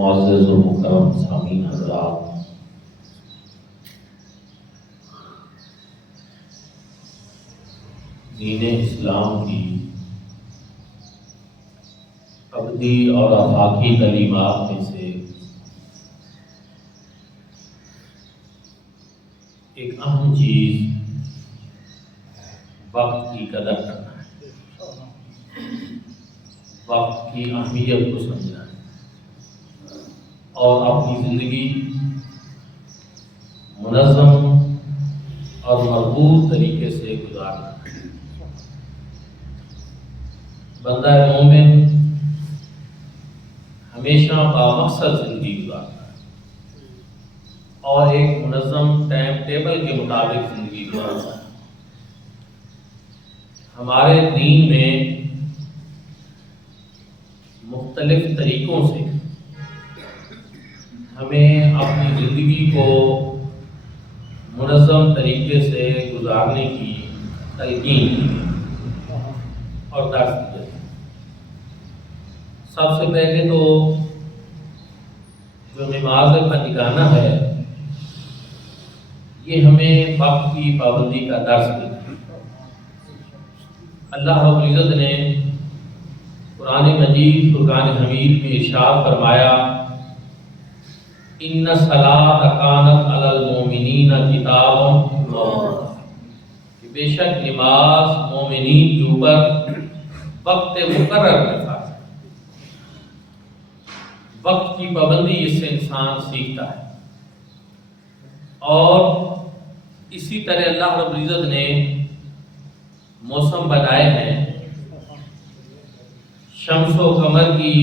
معزز و مکرم سامعین حضرات، دین اسلام کی ابدی اور آفاقی تعلیمات میں سے ایک اہم چیز وقت کی قدر کرنا ہے، وقت کی اہمیت کو سمجھنا ہے اور اپنی زندگی منظم اور مربوط طریقے سے گزارنا ہے۔ بندہ مومن ہمیشہ بامقصد زندگی گزارتا ہے اور ایک منظم ٹائم ٹیبل کے مطابق زندگی گزارتا ہے۔ ہمارے دین میں مختلف طریقوں سے ہمیں اپنی زندگی کو منظم طریقے سے گزارنے کی تلقین کی اور درس دیا۔ سب سے پہلے تو جو نماز پنجگانہ ہے یہ ہمیں وقت کی پابندی کا درس دیتا ہے۔ اللہ رب العزت نے قرآن مجید فرقان حمید میں ارشاد فرمایا، ان الصلاۃ کانت علی المؤمنین کتابا موقوتا، کہ بے شک نماز مومنین کے اوپر وقت مقرر کے ساتھ ہے۔ وقت کی پابندی اس سے انسان سیکھتا ہے، اور اسی طرح اللہ رب العزت نے موسم بنائے ہیں، شمس و قمر کی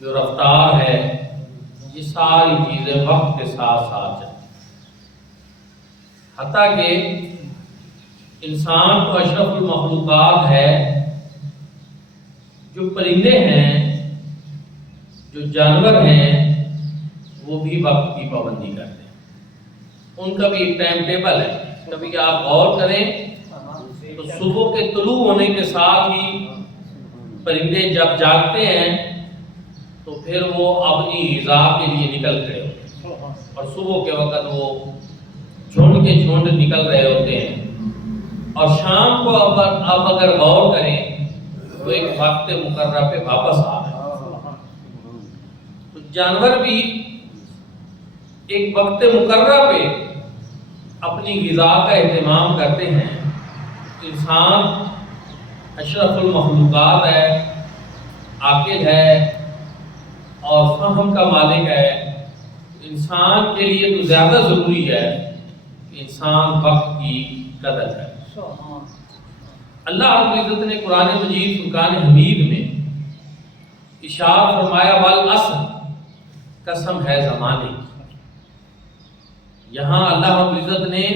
جو رفتار ہے یہ ساری چیزیں وقت کے ساتھ ساتھ چلتی ہیں، حتیٰ کہ انسان کو اشرف المخلوقات ہے، جو پرندے ہیں، جو جانور ہیں، وہ بھی وقت کی پابندی کرتے ہیں۔ ان کا بھی ایک ٹائم ٹیبل ہے۔ کبھی آپ غور کریں تو صبح کے طلوع ہونے کے ساتھ ہی پرندے جب جاگتے ہیں تو پھر وہ اپنی غذا کے لیے نکل کھڑے ہوتے ہیں، اور صبح کے وقت وہ جھنڈ کے جھنڈ نکل رہے ہوتے ہیں، اور شام کو اب اگر غور کریں تو ایک وقت مقررہ پہ واپس آ رہے ہیں۔ تو جانور بھی ایک وقت مقررہ پہ اپنی غذا کا اہتمام کرتے ہیں۔ انسان اشرف المخلوقات ہے، عاقل ہے اور فہم کا مالک ہے۔ انسان کے لیے تو زیادہ ضروری ہے کہ انسان وقت کی قدر کرے۔ اللہ رب العزت نے قرآن مجید فرقان حمید میں ارشاد فرمایا، والعصر، قسم ہے زمانے کی۔ یہاں اللہ رب العزت نے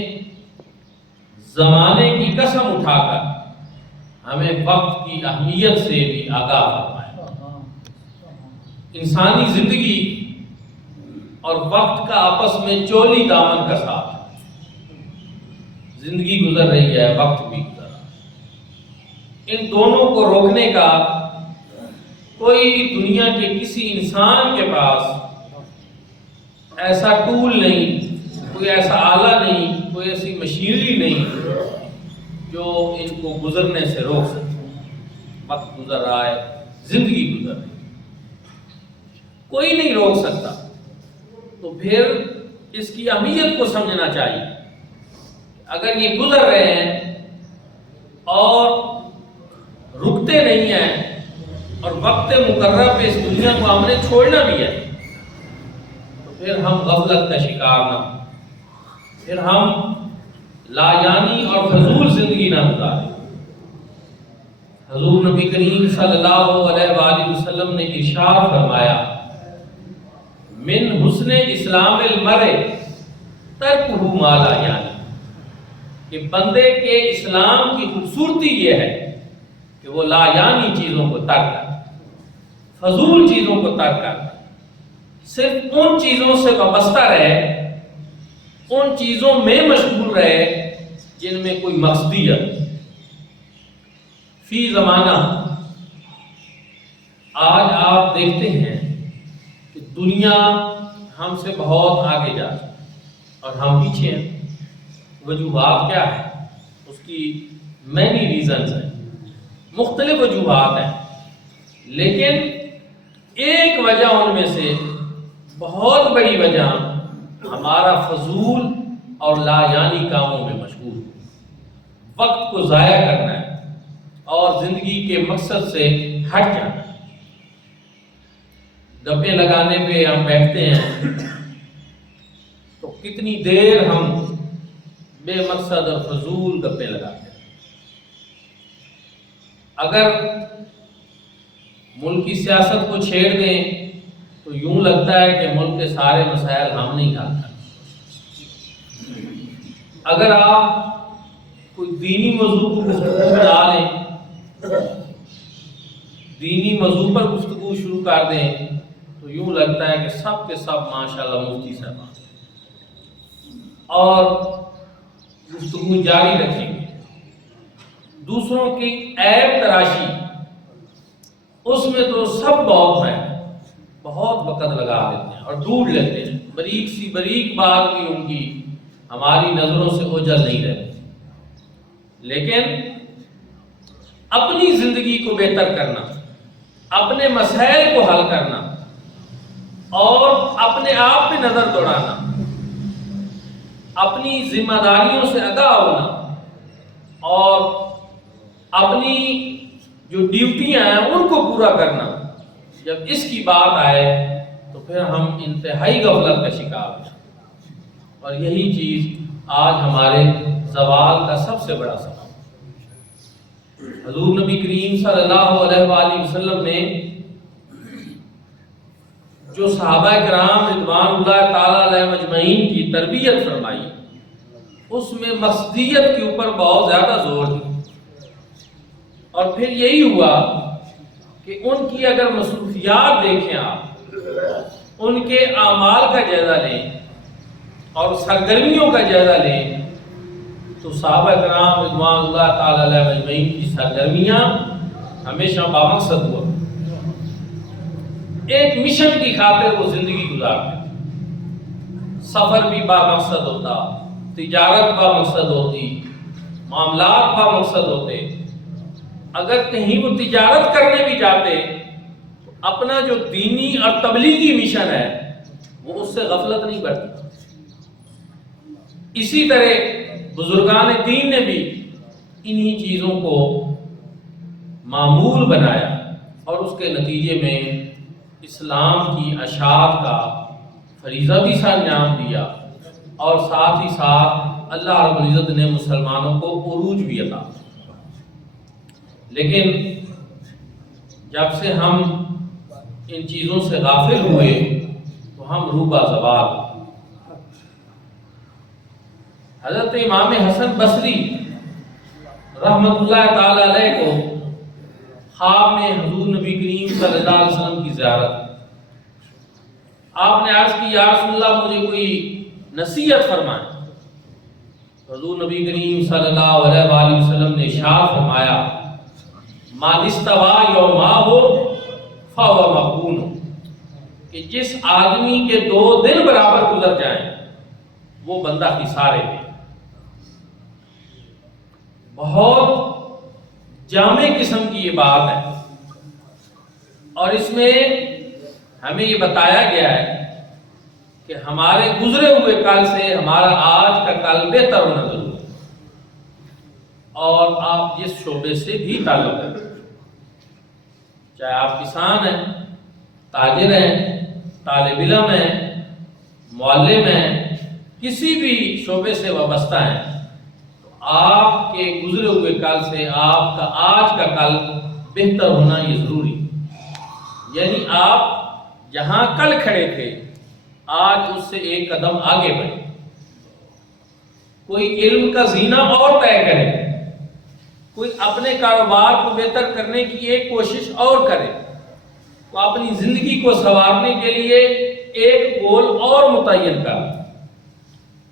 زمانے کی قسم اٹھا کر ہمیں وقت کی اہمیت سے بھی آگاہ فرمایا۔ انسانی زندگی اور وقت کا آپس میں چولی دامن کا ساتھ ہے۔ زندگی گزر رہی ہے، وقت بھی گزر رہا ہے۔ ان دونوں کو روکنے کا کوئی دنیا کے کسی انسان کے پاس ایسا ٹول نہیں، کوئی ایسا آلہ نہیں، کوئی ایسی مشینری نہیں جو ان کو گزرنے سے روک سکے۔ وقت گزر رہا ہے، زندگی گزر رہی ہے، کوئی نہیں روک سکتا۔ تو پھر اس کی اہمیت کو سمجھنا چاہیے۔ اگر یہ گزر رہے ہیں اور رکتے نہیں ہیں، اور وقت مقررہ پہ اس دنیا کو ہم نے چھوڑنا بھی ہے، تو پھر ہم غفلت کا شکار نہ ہوں، پھر ہم لایانی اور فضول زندگی نہ گزاریں۔ حضور نبی کریم صلی اللہ علیہ وآلہ وسلم نے ارشاد فرمایا، من حسن اسلام المرء ترکہ ما لا یعنی، کہ بندے کے اسلام کی خوبصورتی یہ ہے کہ وہ لا یعنی چیزوں کو ترک کرے، فضول چیزوں کو ترک کرے، صرف ان چیزوں سے وابستہ رہے، ان چیزوں میں مشغول رہے جن میں کوئی مقصدیت۔ فی زمانہ آج آپ دیکھتے ہیں دنیا ہم سے بہت آگے جا چکی اور ہم پیچھے ہیں۔ وجوہات کیا ہے؟ اس کی مینی ریزنز ہیں، مختلف وجوہات ہیں، لیکن ایک وجہ ان میں سے بہت بڑی وجہ ہمارا فضول اور لا یعنی کاموں میں مشغول، وقت کو ضائع کرنا ہے اور زندگی کے مقصد سے ہٹ جانا۔ گپے لگانے پہ ہم بیٹھتے ہیں تو کتنی دیر ہم بے مقصد اور فضول گپے لگاتے ہیں۔ اگر ملک کی سیاست کو چھیڑ دیں تو یوں لگتا ہے کہ ملک کے سارے مسائل ہم نہیں حل کر۔ اگر آپ کوئی دینی موضوع کو گفتگو بنا لیں، دینی موضوع پر گفتگو شروع کر دیں تو یوں لگتا ہے کہ سب کے سب ماشاءاللہ مفتی صاحب اور گفتگو جاری رکھیں گے۔ دوسروں کی عیب تراشی، اس میں تو سب بہت ہیں، بہت وقت لگا دیتے ہیں اور ڈھونڈ لیتے ہیں، باریک سی باریک بات بھی ان کی ہماری نظروں سے اوجھل نہیں رہتی۔ لیکن اپنی زندگی کو بہتر کرنا، اپنے مسائل کو حل کرنا اور اپنے آپ پہ نظر دوڑانا، اپنی ذمہ داریوں سے آگاہ ہونا اور اپنی جو ڈیوٹیاں ہیں ان کو پورا کرنا، جب اس کی بات آئے تو پھر ہم انتہائی غفلت کا شکار ہیں، اور یہی چیز آج ہمارے زوال کا سب سے بڑا سبب۔ حضور نبی کریم صلی اللہ علیہ وآلہ وسلم نے جو صحابہ کرام رضوان اللہ تعالیٰ علیہ مجمعین کی تربیت فرمائی، اس میں مقصدیت کے اوپر بہت زیادہ زور دی، اور پھر یہی ہوا کہ ان کی اگر مصروفیات دیکھیں آپ، ان کے اعمال کا جائزہ لیں اور سرگرمیوں کا جائزہ لیں تو صحابہ کرام رضوان اللہ تعالیٰ علیہ مجمعین کی سرگرمیاں ہمیشہ بامقصد ہوا، ایک مشن کی خاطر وہ زندگی گزارتے، سفر بھی بامقصد ہوتا، تجارت بامقصد ہوتی، معاملات بامقصد ہوتے۔ اگر کہیں وہ تجارت کرنے بھی جاتے تو اپنا جو دینی اور تبلیغی مشن ہے وہ اس سے غفلت نہیں برتی۔ اسی طرح بزرگان دین نے بھی انہی چیزوں کو معمول بنایا اور اس کے نتیجے میں اسلام کی اشاعت کا فریضہ بھی سر انجام دیا، اور ساتھ ہی ساتھ اللہ رب العزت نے مسلمانوں کو عروج بھی عطا۔ لیکن جب سے ہم ان چیزوں سے غافل ہوئے تو ہم روبہ زوال۔ حضرت امام حسن بصری رحمت اللہ تعالی علیہ کو خواب میں حضور نبی کریم صلی اللہ علیہ وسلم کی زیارت، آپ نے عرض کی یا رسول اللہ مجھے کوئی نصیحت فرمائیں۔ حضور نبی کریم صلی اللہ علیہ وآلہ وسلم نے ارشاد فرمایا مَنِ اسْتَوَىٰ يَوْمَاهُ فَهُوَ مَغْبُونٌ، کہ جس آدمی کے 2 دن برابر گزر جائیں وہ بندہ خسارے میں۔ بہت جامع قسم کی یہ بات ہے، اور اس میں ہمیں یہ بتایا گیا ہے کہ ہمارے گزرے ہوئے کل سے ہمارا آج کا کل بہتر ہونا ضروری ہے، اور آپ جس شعبے سے بھی تعلق ہے، چاہے آپ کسان ہیں، تاجر ہیں، طالب علم ہیں، معلم ہیں، کسی بھی شعبے سے وابستہ ہیں، تو آپ کے گزرے ہوئے کل سے آپ کا آج کا کل بہتر ہونا یہ ضروری ہے۔ یعنی آپ جہاں کل کھڑے تھے آج اس سے ایک قدم آگے بڑھے، کوئی علم کا زینہ اور طے کرے، کوئی اپنے کاروبار کو بہتر کرنے کی ایک کوشش اور کرے، تو اپنی زندگی کو سنوارنے کے لیے ایک گول اور متعین کرے،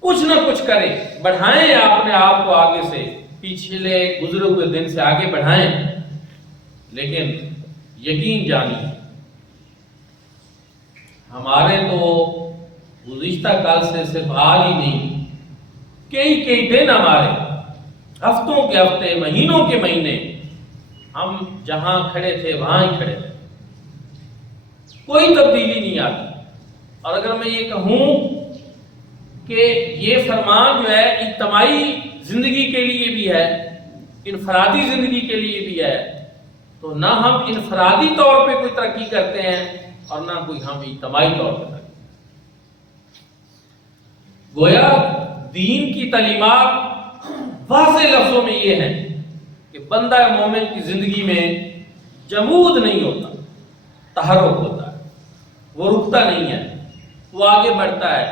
کچھ نہ کچھ کرے، بڑھائیں اپنے آپ کو آگے سے، پچھلے گزرے ہوئے دن سے آگے بڑھائیں۔ لیکن یقین جانیے ہمارے تو گزشتہ کل سے صرف آج ہی نہیں، کئی دن ہمارے، ہفتوں کے ہفتے، مہینوں کے مہینے، ہم جہاں کھڑے تھے وہاں ہی کھڑے رہے، کوئی تبدیلی نہیں آتی۔ اور اگر میں یہ کہوں کہ یہ فرمان جو ہے اجتماعی زندگی کے لیے بھی ہے، انفرادی زندگی کے لیے بھی ہے، تو نہ ہم انفرادی طور پہ کوئی ترقی کرتے ہیں اور نہ کوئی ہم اجتماعی طور پہ ترقی۔ گویا دین کی تعلیمات واضح لفظوں میں یہ ہیں کہ بندہ مومن کی زندگی میں جمود نہیں ہوتا، تحرک ہوتا ہے، وہ رکتا نہیں ہے، وہ آگے بڑھتا ہے،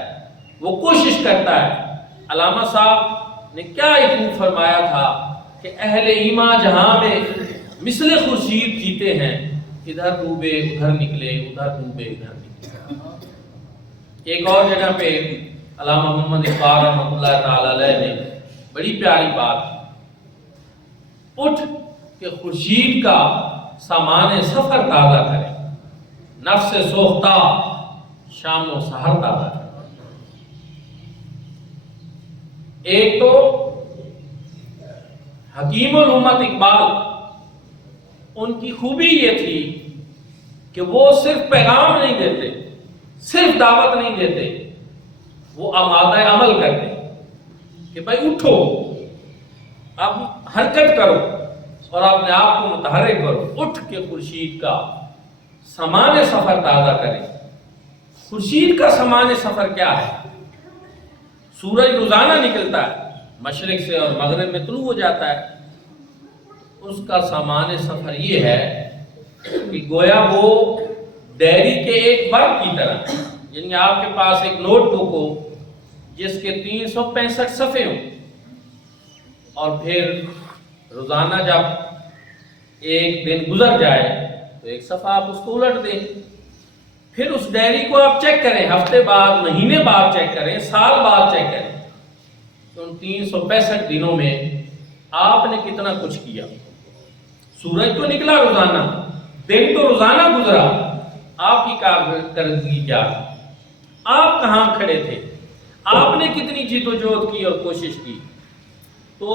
وہ کوشش کرتا ہے۔ علامہ صاحب نے کیا خوب فرمایا تھا کہ اہل ایمان جہاں میں مثل خورشید جیتے ہیں، ادھر ڈوبے ادھر نکلے، ادھر ڈوبے ادھر نکلے۔ ایک اور جگہ پہ علامہ محمد اقبال رحمۃ اللہ تعالی علیہ نے بڑی پیاری بات، اٹھ کہ خورشید کا سامان سفر تازہ کرے، نفس سوختہ شام و سحر تازہ کرے۔ ایک تو حکیم الامت اقبال، ان کی خوبی یہ تھی کہ وہ صرف پیغام نہیں دیتے، صرف دعوت نہیں دیتے، وہ آمادہ عمل کرتے کہ بھائی اٹھو، اب حرکت کرو اور اپنے آپ کو متحرک کرو، اٹھ کے خورشید کا سامان سفر تازہ کریں۔ خورشید کا سامان سفر کیا ہے؟ سورج روزانہ نکلتا ہے مشرق سے اور مغرب میں طلوع ہو جاتا ہے، اس کا سامان سفر یہ ہے کہ گویا وہ ڈائری کے ایک ورق کی طرح، یعنی آپ کے پاس ایک نوٹ بک ہو جس کے 365 صفحے ہوں، اور پھر روزانہ جب ایک دن گزر جائے تو ایک صفحہ آپ اس کو الٹ دیں، پھر اس ڈائری کو آپ چیک کریں، ہفتے بعد، مہینے بعد چیک کریں، سال بعد چیک کریں تو ان 365 دنوں میں آپ نے کتنا کچھ کیا۔ سورج تو نکلا روزانہ، دن تو روزانہ گزرا، آپ کی کارکردگی کیا، آپ کہاں کھڑے تھے، آپ نے کتنی جد و جہد کی اور کوشش کی۔ تو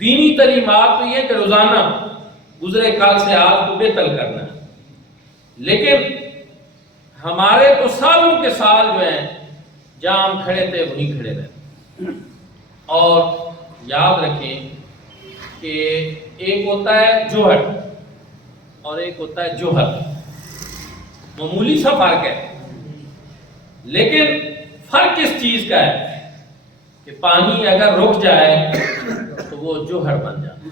دینی تعلیمات تو یہ کہ روزانہ گزرے کال سے آج کو بہتر کرنا ہے، لیکن ہمارے تو سالوں کے سال جو ہیں جہاں ہم کھڑے تھے وہیں کھڑے رہتے۔ اور یاد رکھیں کہ ایک ہوتا ہے جوہر اور ایک ہوتا ہے جوہر، معمولی سا فرق ہے، لیکن فرق کس چیز کا ہے کہ پانی اگر رک جائے تو وہ جوہر بن جاتا ہے،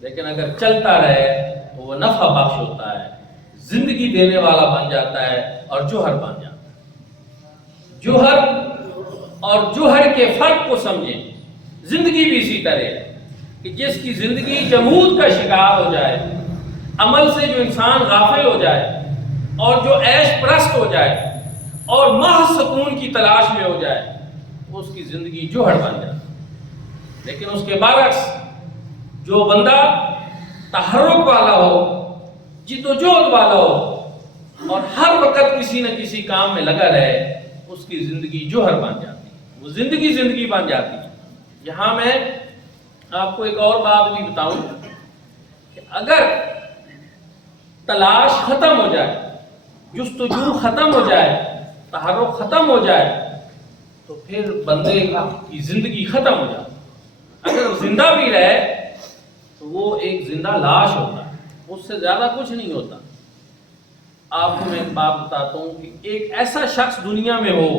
لیکن اگر چلتا رہے تو وہ نفع بخش ہوتا ہے، زندگی دینے والا بن جاتا ہے اور جوہر بن جاتا ہے۔ جوہر اور جوہر کے فرق کو سمجھیں۔ زندگی بھی اسی طرح ہے کہ جس کی زندگی جمود کا شکار ہو جائے، عمل سے جو انسان غافل ہو جائے اور جو عیش پرست ہو جائے اور محض سکون کی تلاش میں ہو جائے، اس کی زندگی جوہر بن جاتی ہے۔ لیکن اس کے برعکس جو بندہ تحرک والا ہو، جد و جہد والا ہو اور ہر وقت کسی نہ کسی کام میں لگا رہے، اس کی زندگی جوہر بن جاتی ہے، وہ زندگی بن جاتی ہے۔ یہاں میں آپ کو ایک اور بات بھی بتاؤں کہ اگر تلاش ختم ہو جائے، جستجو ختم ہو جائے، تحرک ختم ہو جائے تو پھر بندے کی زندگی ختم ہو جاتی ہے۔ اگر وہ زندہ بھی رہے تو وہ ایک زندہ لاش ہوتا ہے، اس سے زیادہ کچھ نہیں ہوتا۔ آپ کو میں ایک بات بتاتا ہوں کہ ایک ایسا شخص دنیا میں ہو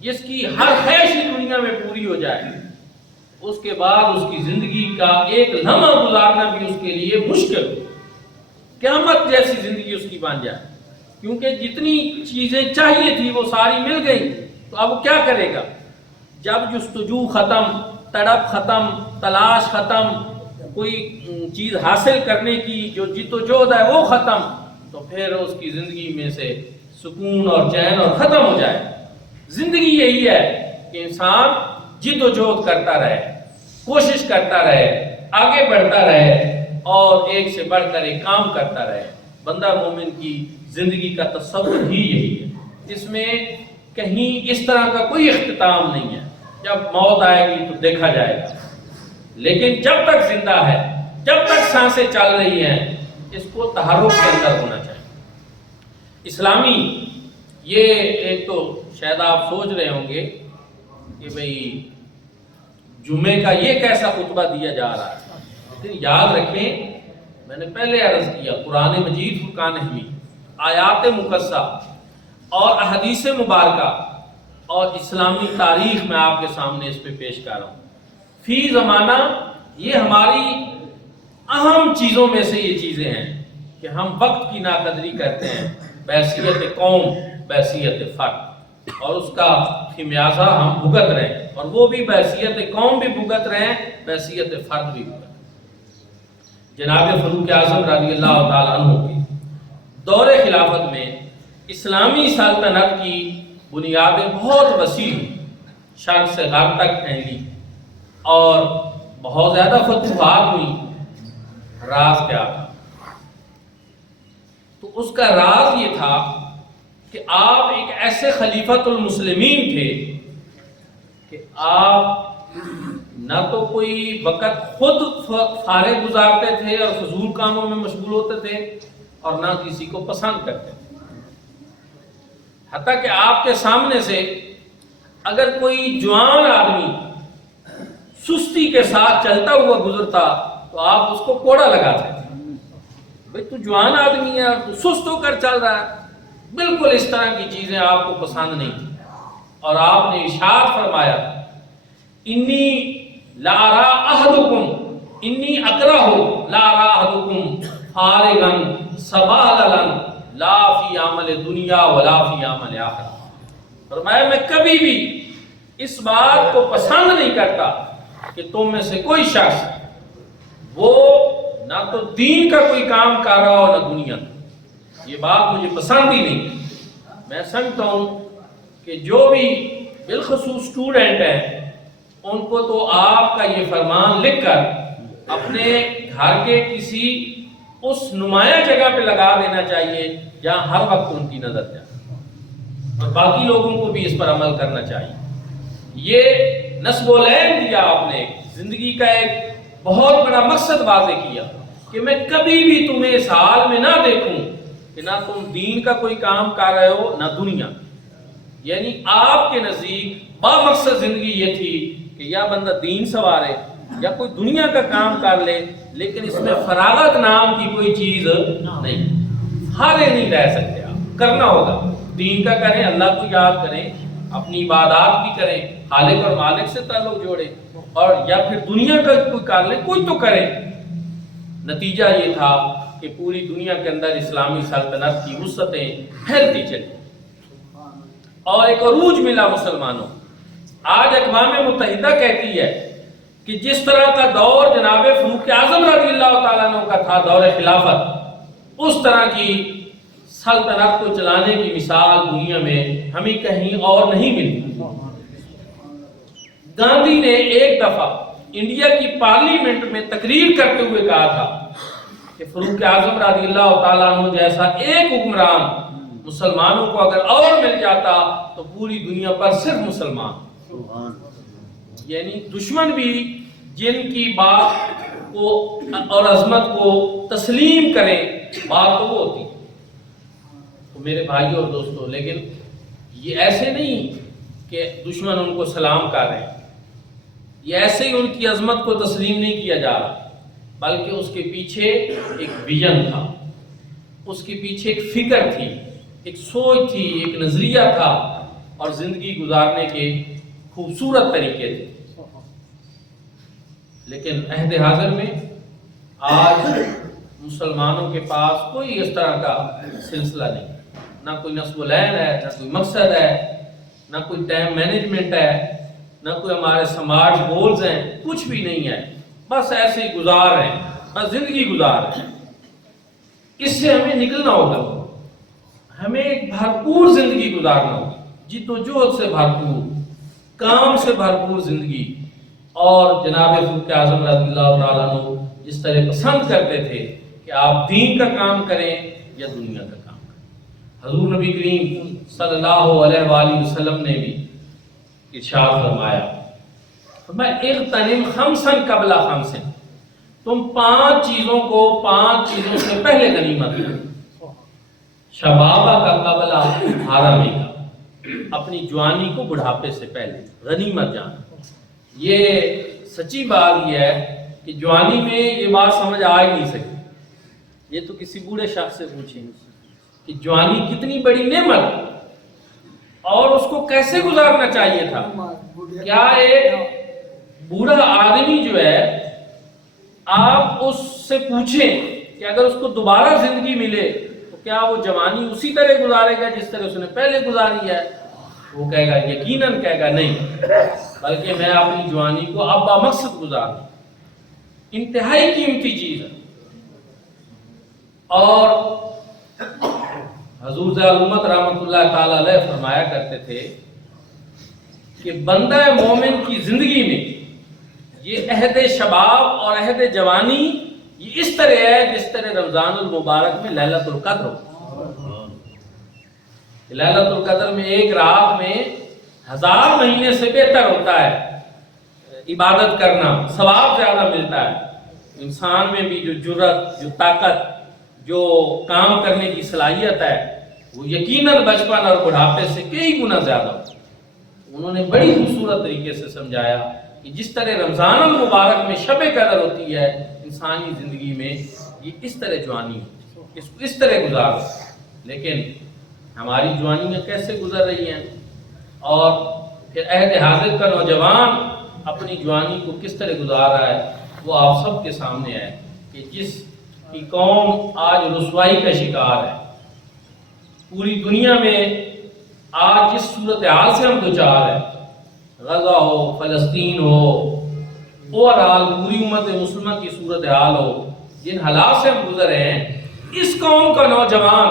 جس کی ہر خواہش دنیا میں پوری ہو جائے، اس کے بعد اس کی زندگی کا ایک لمحہ گزارنا بھی اس کے لیے مشکل ہو، قیامت جیسی زندگی اس کی بن جائے، کیونکہ جتنی چیزیں چاہیے تھی وہ ساری مل گئی، تو اب وہ کیا کرے گا؟ جب جستجو ختم، تڑپ ختم، تلاش ختم، کوئی چیز حاصل کرنے کی جو جد و جہد ہے وہ ختم، تو پھر اس کی زندگی میں سے سکون اور چین اور ختم ہو جائے۔ زندگی یہی ہے کہ انسان جد و جہد کرتا رہے، کوشش کرتا رہے، آگے بڑھتا رہے اور ایک سے بڑھ کر ایک کام کرتا رہے۔ بندہ مومن کی زندگی کا تصور ہی یہی ہے، اس میں کہیں اس طرح کا کوئی اختتام نہیں ہے، جب موت آئے گی تو دیکھا جائے گا، لیکن جب تک زندہ ہے، جب تک سانسیں چل رہی ہیں، اس کو تحرک کے اندر ہونا چاہیے۔ اسلامی یہ ایک تو شاید آپ سوچ رہے ہوں گے کہ بھئی جمعے کا یہ کیسا خطبہ دیا جا رہا ہے، لیکن یاد رکھیں میں نے پہلے عرض کیا، قرآن مجید فرقان حمید، آیات مقدسہ اور احادیث مبارکہ اور اسلامی تاریخ میں آپ کے سامنے اس پہ پیش کر رہا ہوں۔ فی زمانہ یہ ہماری اہم چیزوں میں سے یہ چیزیں ہیں کہ ہم وقت کی ناقدری کرتے ہیں بحیثیت قوم، بحیثیت فرد، اور اس کا خمیازہ ہم بھگت رہے ہیں، اور وہ بھی بحیثیت قوم بھی بھگت رہے ہیں، بحیثیت فرد بھی بھگت رہے ہیں۔ جناب فاروق اعظم رضی اللہ تعالیٰ عنہ کے دور خلافت میں اسلامی سلطنت کی بنیادیں بہت وسیع شرق سے غرب تک پھیلی اور بہت زیادہ فتوحات ہوئی۔ راز کیا تھا؟ تو اس کا راز یہ تھا کہ آپ ایک ایسے خلیفۃ المسلمین تھے کہ آپ نہ تو کوئی وقت خود فارغ گزارتے تھے اور فضول کاموں میں مشغول ہوتے تھے، اور نہ کسی کو پسند کرتے تھے، حتیٰ کہ آپ کے سامنے سے اگر کوئی جوان آدمی سستی کے ساتھ چلتا ہوا گزرتا تو آپ اس کو کوڑا لگاتے تھے، بھئی تو جوان آدمی ہے اور تو سست ہو کر چل رہا ہے۔ بالکل اس طرح کی چیزیں آپ کو پسند نہیں تھی، اور آپ نے ارشاد فرمایا انی لا ارا احدکم انی اکرہ لا ارا احدکم فارغا سباللا لا فی عمل دنیا ولا فی عمل آخرہ۔ فرمایا میں کبھی بھی اس بات کو پسند نہیں کرتا کہ تم میں سے کوئی شخص وہ نہ تو دین کا کوئی کام کر رہا ہو نہ دنیا کا، یہ بات مجھے پسند ہی نہیں۔ میں سمجھتا ہوں کہ جو بھی بالخصوص اسٹوڈنٹ ہیں ان کو تو آپ کا یہ فرمان لکھ کر اپنے گھر کے کسی اس نمایاں جگہ پہ لگا دینا چاہیے جہاں ہر وقت ان کی نظر جائے، اور باقی لوگوں کو بھی اس پر عمل کرنا چاہیے۔ یہ نصب العین دیا آپ نے، زندگی کا ایک بہت بڑا مقصد واضح کیا کہ میں کبھی بھی تمہیں اس حال میں نہ دیکھوں کہ نہ تم دین کا کوئی کام کر رہے ہو نہ دنیا۔ یعنی آپ کے نزدیک با مقصد زندگی یہ تھی کہ یا بندہ دین سنوارے یا کوئی دنیا کا کام کر لے، لیکن اس میں فراغت نام کی کوئی چیز نہیں، ہارے نہیں رہ سکتے، آپ کرنا ہوگا، دین کا کریں، اللہ کو یاد کریں، اپنی عبادات بھی کریں، خالق اور مالک سے تعلق جوڑیں، اور یا پھر دنیا کا کوئی کر لیں، کوئی تو کریں۔ نتیجہ یہ تھا کہ پوری دنیا کے اندر اسلامی سلطنت کی وسعتیں پھیلتی چلی اور ایک عروج ملا مسلمانوں۔ آج اقوام متحدہ کہتی ہے کہ جس طرح کا دور جناب فاروق اعظم رضی اللہ تعالیٰ عنہ کا تھا دور خلافت، اس طرح کی سلطنت کو چلانے کی مثال دنیا میں ہمیں کہیں اور نہیں ملی۔ گاندھی نے ایک دفعہ انڈیا کی پارلیمنٹ میں تقریر کرتے ہوئے کہا تھا کہ فاروق اعظم رضی اللہ تعالیٰ عنہ جیسا ایک حکمران مسلمانوں کو اگر اور مل جاتا تو پوری دنیا پر صرف مسلمان، یعنی دشمن بھی جن کی بات کو اور عظمت کو تسلیم کریں، بات تو وہ ہوتی۔ تو میرے بھائیوں اور دوستوں، لیکن یہ ایسے نہیں کہ دشمن ان کو سلام کر رہے ہیں، یہ ایسے ہی ان کی عظمت کو تسلیم نہیں کیا جا رہا، بلکہ اس کے پیچھے ایک ویژن تھا، اس کے پیچھے ایک فکر تھی، ایک سوچ تھی، ایک نظریہ تھا، اور زندگی گزارنے کے خوبصورت طریقے تھے۔ لیکن عہد حاضر میں آج مسلمانوں کے پاس کوئی اس طرح کا سلسلہ نہیں، نہ کوئی نصب العین ہے، نہ کوئی مقصد ہے، نہ کوئی ٹائم مینجمنٹ ہے، نہ کوئی ہمارے سماج گولز ہیں، کچھ بھی نہیں ہے، بس ایسے ہی گزار رہے ہیں، بس زندگی گزار رہے ہیں۔ اس سے ہمیں نکلنا ہوگا، ہمیں ایک بھرپور زندگی گزارنا ہوگا، جد و جہد سے بھرپور، کام سے بھرپور زندگی۔ اور جناب فاروق اعظم رضی اللہ تعالیٰ عنہ جس طرح پسند کرتے تھے کہ آپ دین کا کام کریں یا دنیا کا کام کریں۔ حضور نبی کریم صلی اللہ علیہ وآلہ وسلم نے بھی ارشاد فرمایا، اغتنم خمسا قبل خمس، تم 5 چیزوں کو 5 چیزوں سے پہلے غنیمت کرو۔ شبابہ کا قبل حرمی کا، اپنی جوانی کو بڑھاپے سے پہلے غنیمت جانا۔ یہ سچی بات یہ ہے کہ جوانی میں یہ بات سمجھ آ ہی نہیں سکتی۔ یہ تو کسی بوڑھے شخص سے پوچھیں کہ جوانی کتنی بڑی نعمت اور اس کو کیسے گزارنا چاہیے تھا۔ کیا ایک بوڑھا آدمی جو ہے، آپ اس سے پوچھیں کہ اگر اس کو دوبارہ زندگی ملے تو کیا وہ جوانی اسی طرح گزارے گا جس طرح اس نے پہلے گزاری ہے؟ وہ کہے گا، یقیناً کہے گا نہیں، بلکہ میں اپنی جوانی کو اب بامقصد گزاروں۔ انتہائی قیمتی چیز ہے۔ اور حضور ذیل امت رحمۃ اللہ تعالی علیہ فرمایا کرتے تھے کہ بندہ مومن کی زندگی میں یہ عہد شباب اور عہد جوانی یہ اس طرح ہے جس طرح رمضان المبارک میں لیلۃ القدر ہو۔ لیلۃ القدر میں ایک رات میں 1000 مہینے سے بہتر ہوتا ہے عبادت کرنا، ثواب زیادہ ملتا ہے۔ انسان میں بھی جو جرأت، جو طاقت، جو کام کرنے کی صلاحیت ہے وہ یقیناً بچپن اور بڑھاپے سے کئی گنا زیادہ ہو۔ انہوں نے بڑی خوبصورت طریقے سے سمجھایا کہ جس طرح رمضان المبارک میں شب قدر ہوتی ہے، انسانی زندگی میں یہ اس طرح جوانی ہوتی ہے، اس طرح گزار۔ لیکن ہماری جوانیاں کیسے گزر رہی ہیں، اور پھر عہد حاضر کا نوجوان اپنی جوانی کو کس طرح گزار رہا ہے، وہ آپ سب کے سامنے ہے کہ جس کی قوم آج رسوائی کا شکار ہے۔ پوری دنیا میں آج جس صورتحال سے ہم دوچار ہیں، غزہ ہو، فلسطین ہو، اوورآل پوری امت مسلمہ کی صورتحال ہو، جن حالات سے ہم گزر رہے ہیں، اس قوم کا نوجوان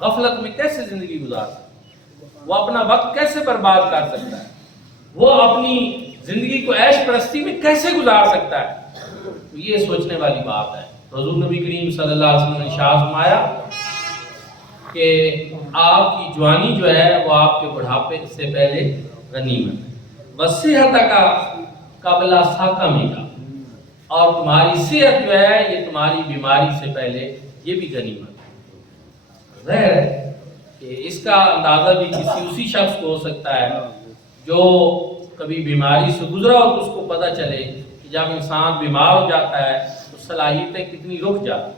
غفلت میں کیسے زندگی گزار سکتا ہے؟ وہ اپنا وقت کیسے برباد کر سکتا ہے؟ وہ اپنی زندگی کو عیش پرستی میں کیسے گزار سکتا ہے؟ تو یہ سوچنے والی بات ہے۔ حضور نبی کریم صلی اللہ علیہ وسلم نے ارشاد فرمایا کہ آپ کی جوانی جو ہے وہ آپ کے بڑھاپے سے پہلے غنیمت ہے۔ وصحت کا قبل سقم کا، اور تمہاری صحت جو ہے یہ تمہاری بیماری سے پہلے یہ بھی غنیمت ہے۔ ظاہر ہے کہ اس کا اندازہ بھی کسی اسی شخص کو ہو سکتا ہے جو کبھی بیماری سے گزرا ہو، تو اس کو پتہ چلے کہ جب انسان بیمار ہو جاتا ہے تو صلاحیتیں کتنی رک جاتی،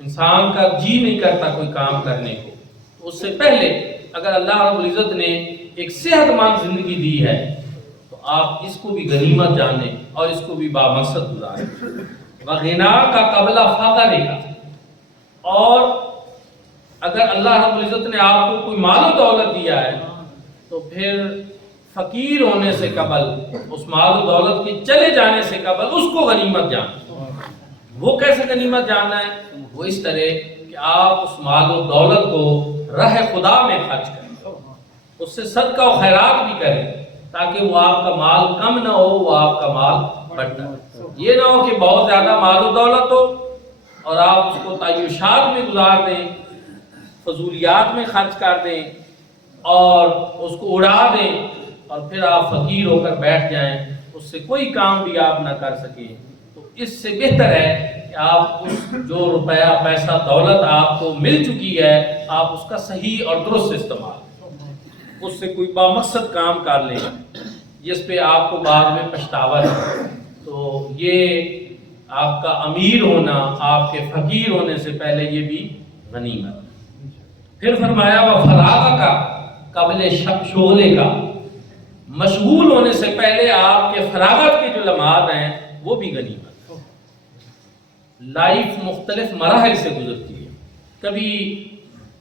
انسان کا جی نہیں کرتا کوئی کام کرنے کو۔ تو اس سے پہلے اگر اللہ رب العزت نے ایک صحت مند زندگی دی ہے تو آپ اس کو بھی غنیمت جانیں اور اس کو بھی بامقصد گزاریں۔ وغنا کا قبل فقر کا، اور اگر اللہ رب العزت نے آپ کو کوئی مال و دولت دیا ہے تو پھر فقیر ہونے سے قبل، اس مال و دولت کے چلے جانے سے قبل اس کو غنیمت جانیں۔ وہ کیسے غنیمت جاننا ہے؟ وہ اس طرح کہ آپ اس مال و دولت کو راہ خدا میں خرچ کریں، اس سے صدقہ و خیرات بھی کریں، تاکہ وہ آپ کا مال کم نہ ہو، وہ آپ کا مال بڑھتا ہے۔ یہ نہ ہو کہ بہت زیادہ مال و دولت ہو اور آپ اس کو تعیشات میں گزار دیں، فضولیات میں خرچ کر دیں اور اس کو اڑا دیں، اور پھر آپ فقیر ہو کر بیٹھ جائیں، اس سے کوئی کام بھی آپ نہ کر سکیں۔ تو اس سے بہتر ہے کہ آپ اس جو روپیہ پیسہ دولت آپ کو مل چکی ہے، آپ اس کا صحیح اور درست استعمال، اس سے کوئی بامقصد کام کر لیں جس پہ آپ کو بعد میں پچھتاوا ہے۔ تو یہ آپ کا امیر ہونا، آپ کے فقیر ہونے سے پہلے یہ بھی غنیمت۔ پھر فرمایا وہ فراغ کا قبل شغلے کا، مشغول ہونے سے پہلے آپ کے فراغت کے جو لمحات ہیں وہ بھی غنیمت۔ لائف مختلف مراحل سے گزرتی ہے، کبھی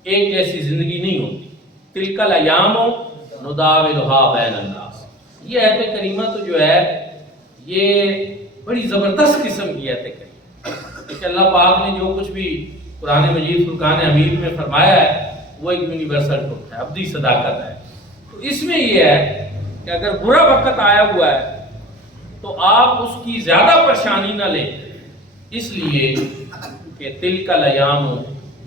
ایک جیسی زندگی نہیں ہوتی۔ تلک الایام نداولھا بین الناس، یہ آیت کریمہ تو جو ہے یہ بڑی زبردست قسم کی آیت کریمہ، کہ اللہ پاک نے جو کچھ بھی قرآن مجید فرقان حمید میں فرمایا ہے وہ ایک یونیورسل ٹروتھ ہے، ابدی صداقت ہے۔ تو اس میں یہ ہے کہ اگر برا وقت آیا ہوا ہے تو آپ اس کی زیادہ پریشانی نہ لیں، اس لیے کہ تلک الایام